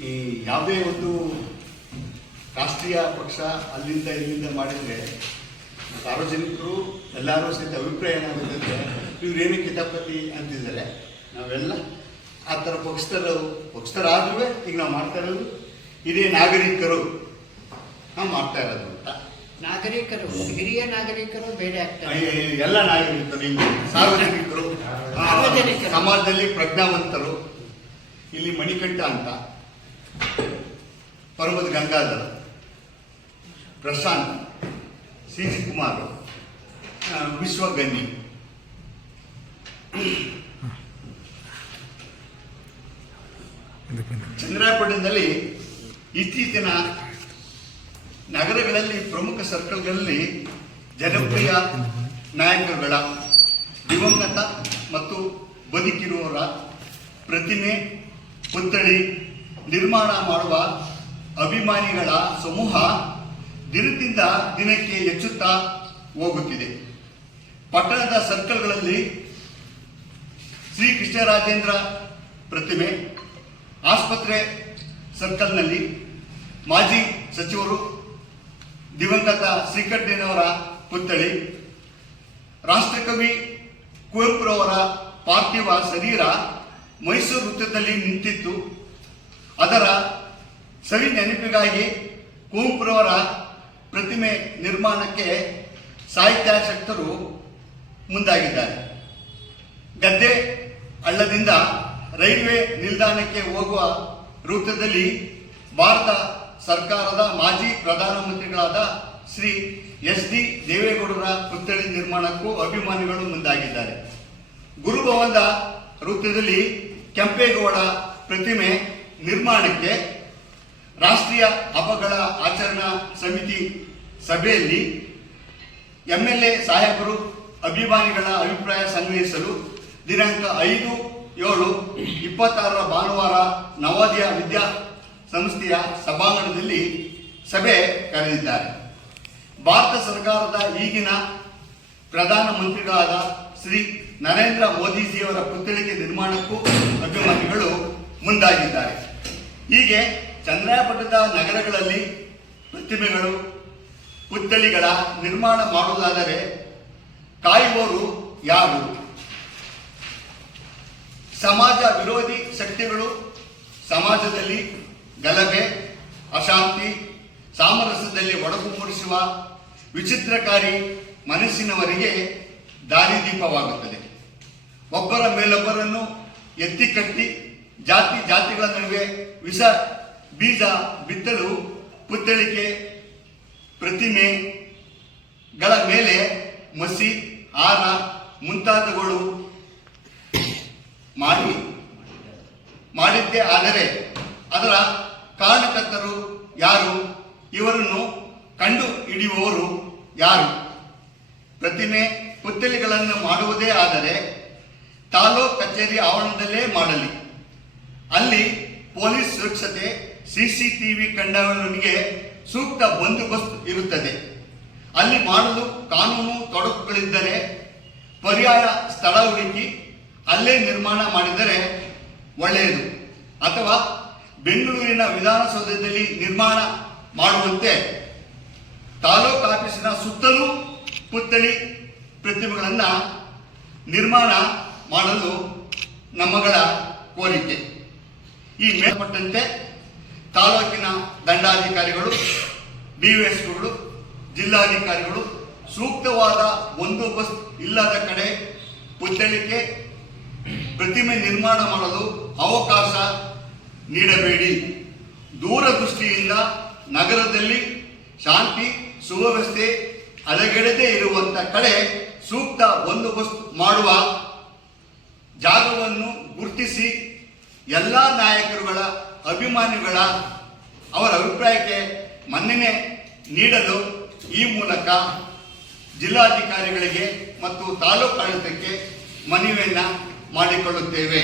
ಈ ಯಾವುದೇ ಒಂದು ರಾಷ್ಟ್ರೀಯ ಪಕ್ಷ ಅಲ್ಲಿಂದ ಇಲ್ಲಿಂದ ಮಾಡಿದರೆ ಸಾರ್ವಜನಿಕರು ಎಲ್ಲರೂ ಸಹಿತ ಅಭಿಪ್ರಾಯ ಏನಾಗುತ್ತೆ, ಇವರೇನು ಕಿತಾಪತಿ ಅಂತಿದ್ದಾರೆ. ನಾವೆಲ್ಲ ಆ ಥರ ಪಕ್ಷಸ್ಥರಾದ್ರೂ ಈಗ ನಾವು ಮಾಡ್ತಾ ಇರೋದು ಹಿರಿಯ ನಾಗರಿಕರು ನಾವು ಮಾಡ್ತಾ ಇರೋದು ಅಂತ. ನಾಗರಿಕರು, ಹಿರಿಯ ನಾಗರಿಕರು ಬೇರೆ ಆಗ್ತಾರೆ. ಎಲ್ಲ ನಾಗರಿಕರು, ಹಿಂಗೆ ಸಾರ್ವಜನಿಕರು, ಸಮಾಜದಲ್ಲಿ ಪ್ರಜ್ಞಾವಂತರು. ಇಲ್ಲಿ ಮಣಿಕಂಠ ಅಂತ, ಪರ್ವತ ಗಂಗಾಧರ್, ಪ್ರಶಾಂತ್, ಸಿ ಕುಮಾರ್, ವಿಶ್ವಗನ್ನಿ. ಚಂದ್ರಾಯಪಟ್ಟಣದಲ್ಲಿ ಇತ್ತೀಚಿನ ನಗರಗಳಲ್ಲಿ ಪ್ರಮುಖ ಸರ್ಕಲ್ಗಳಲ್ಲಿ ಜನಪ್ರಿಯ ನಾಯಕರುಗಳ ದಿವಂಗತ ಮತ್ತು ಬದುಕಿರುವವರ ಪ್ರತಿಮೆ, ಪುತ್ಥಳಿ ನಿರ್ಮಾಣ ಮಾಡುವ ಅಭಿಮಾನಿಗಳ ಸಮೂಹ ದಿನದಿಂದ ದಿನಕ್ಕೆ ಹೆಚ್ಚುತ್ತಾ ಹೋಗುತ್ತಿದೆ. ಪಟ್ಟಣದ ಸರ್ಕಲ್ಗಳಲ್ಲಿ ಶ್ರೀ ಕೃಷ್ಣರಾಜೇಂದ್ರ ಪ್ರತಿಮೆ, ಆಸ್ಪತ್ರೆ ಸರ್ಕಲ್ನಲ್ಲಿ ಮಾಜಿ ಸಚಿವರು ದಿವಂಗತ ಶ್ರೀಕಂಠಯ್ಯನವರ ಪುತ್ಥಳಿ, ರಾಷ್ಟ್ರಕವಿ ಕುವೆಂಪುರವರ ಪಾರ್ಥಿವ ಶರೀರ ಮೈಸೂರು ವೃತ್ತದಲ್ಲಿ ನಿಂತಿತ್ತು. ಅದರ ಸವಿ ನೆನಪಿಗಾಗಿ ಕುವೆಂಪುರವರ ಪ್ರತಿಮೆ ನಿರ್ಮಾಣಕ್ಕೆ ಸಾಹಿತ್ಯಾಸಕ್ತರು ಮುಂದಾಗಿದ್ದಾರೆ. ಗದ್ದೆ ಹಳ್ಳದಿಂದ ರೈಲ್ವೆ ನಿಲ್ದಾಣಕ್ಕೆ ಹೋಗುವ ವೃತ್ತದಲ್ಲಿ ಭಾರತ ಸರ್ಕಾರದ ಮಾಜಿ ಪ್ರಧಾನಮಂತ್ರಿಗಳಾದ ಶ್ರೀ ಎಸ್.ಡಿ. ದೇವೇಗೌಡರ ಪುತ್ಥಳಿ ನಿರ್ಮಾಣಕ್ಕೂ ಅಭಿಮಾನಿಗಳು ಮುಂದಾಗಿದ್ದಾರೆ. ಗುರುಭವನದ ವೃತ್ತದಲ್ಲಿ ಕೆಂಪೇಗೌಡ ಪ್ರತಿಮೆ ನಿರ್ಮಾಣಕ್ಕೆ ರಾಷ್ಟ್ರೀಯ ಹಬ್ಬಗಳ ಆಚರಣಾ ಸಮಿತಿ ಸಭೆಯಲ್ಲಿ ಎಂಎಲ್ಎ ಸಾಹೇಬರು ಅಭಿಮಾನಿಗಳ ಅಭಿಪ್ರಾಯ ಸಂಗ್ರಹಿಸಲು ದಿನಾಂಕ 5/7/26 ಭಾನುವಾರ ನವೋದಯ ವಿದ್ಯಾ ಸಂಸ್ಥೆಯ ಸಭಾಂಗಣದಲ್ಲಿ ಸಭೆ ಕರೆದಿದ್ದಾರೆ. ಭಾರತ ಸರ್ಕಾರದ ಈಗಿನ ಪ್ರಧಾನಮಂತ್ರಿಗಳಾದ ಶ್ರೀ ನರೇಂದ್ರ ಮೋದಿಜಿಯವರ ಪುತ್ಥಳಿಕೆ ನಿರ್ಮಾಣಕ್ಕೂ ಅಭಿಮಾನಿಗಳು ಮುಂದಾಗಿದ್ದಾರೆ. ಹೀಗೆ ಚಂದ್ರಾಯಪಟ್ಟಣದ ನಗರಗಳಲ್ಲಿ ಪ್ರತಿಮೆಗಳು, ಪುತ್ಥಳಿಗಳ ನಿರ್ಮಾಣ ಮಾಡುವುದಾದರೆ ಕಾಯುವವರು ಯಾರು? ಸಮಾಜ ವಿರೋಧಿ ಶಕ್ತಿಗಳು ಸಮಾಜದಲ್ಲಿ ಗಲಭೆ, ಅಶಾಂತಿ, ಸಾಮರಸ್ಯದಲ್ಲಿ ಒಡಕು ಮೂಡಿಸುವ ವಿಚಿತ್ರಕಾರಿ ಮನಸ್ಸಿನವರಿಗೆ ದಾರಿದೀಪವಾಗುತ್ತದೆ. ಒಬ್ಬರ ಮೇಲೊಬ್ಬರನ್ನು ಎತ್ತಿ ಕಟ್ಟಿ ಜಾತಿಗಳ ನಡುವೆ ವಿಷ ಬೀಜ ಬಿತ್ತಲು ಪುತ್ಥಳಿಕೆ, ಪ್ರತಿಮೆಗಳ ಮೇಲೆ ಮಸಿ, ಹಾರ ಮುಂತಾದವುಗಳು ಮಾಡಿದ್ದೇ ಆದರೆ ಅದರ ಕಾರಣಕರ್ತರು ಯಾರು? ಇವರನ್ನು ಕಂಡು ಹಿಡಿಯುವವರು ಯಾರು? ಪ್ರತಿಮೆ, ಪುತ್ಥಳಿಗಳನ್ನು ಮಾಡುವುದೇ ಆದರೆ ತಾಲೂಕು ಕಚೇರಿ ಆವರಣದಲ್ಲೇ ಮಾಡಲಿ. ಅಲ್ಲಿ ಪೊಲೀಸ್ ಸುರಕ್ಷತೆ, ಸಿಸಿಟಿವಿ ಕಣ್ಣುಗಳಿಗೆ ಸೂಕ್ತ ಬಂದೋಬಸ್ತ್ ಇರುತ್ತದೆ. ಅಲ್ಲಿ ಮಾಡಲು ಕಾನೂನು ತೊಡಕುಗಳಿದ್ದರೆ ಪರ್ಯಾಯ ಸ್ಥಳ ಹುಡುಕಿ ಅಲ್ಲೇ ನಿರ್ಮಾಣ ಮಾಡಿದರೆ ಒಳ್ಳೆಯದು. ಅಥವಾ ಬೆಂಗಳೂರಿನ ವಿಧಾನಸೌಧದಲ್ಲಿ ನಿರ್ಮಾಣ ಮಾಡುವಂತೆ ತಾಲೂಕು ಆಫೀಸಿನ ಸುತ್ತಲೂ ಪುತ್ಥಳಿ, ಪ್ರತಿಮೆಗಳನ್ನು ನಿರ್ಮಾಣ ಮಾಡಲು ನಮ್ಮಗಳ ಕೋರಿಕೆ. ಈ ಮೇಲ್ಪಟ್ಟಂತೆ ತಾಲೂಕಿನ ದಂಡಾಧಿಕಾರಿಗಳು, ಡಿವೈಎಸ್ಪಿಗಳು, ಜಿಲ್ಲಾಧಿಕಾರಿಗಳು ಸೂಕ್ತವಾದ ಬಂದೋಬಸ್ತ್ ಇಲ್ಲದ ಕಡೆ ಪುತ್ಥಳಿಕೆ, ಪ್ರತಿಮೆ ನಿರ್ಮಾಣ ಮಾಡಲು ಅವಕಾಶ ನೀಡಬೇಡಿ. ದೂರದೃಷ್ಟಿಯಿಂದ ನಗರದಲ್ಲಿ ಶಾಂತಿ ಸುವ್ಯವಸ್ಥೆ ಹದಗೆಡದೇ ಇರುವಂತ ಕಡೆ ಸೂಕ್ತ ಬಂದೋಬಸ್ತ್ ಮಾಡುವ ಜಾಗವನ್ನು ಗುರುತಿಸಿ ಎಲ್ಲ ನಾಯಕರುಗಳ, ಅಭಿಮಾನಿಗಳ ಅವರ ಅಭಿಪ್ರಾಯಕ್ಕೆ ಮನ್ನಣೆ ನೀಡಲು ಈ ಮೂಲಕ ಜಿಲ್ಲಾಧಿಕಾರಿಗಳಿಗೆ ಮತ್ತು ತಾಲೂಕು ಆಡಳಿತಕ್ಕೆ ಮನವಿಯನ್ನು ಮಾಡಿಕೊಳ್ಳುತ್ತೇವೆ.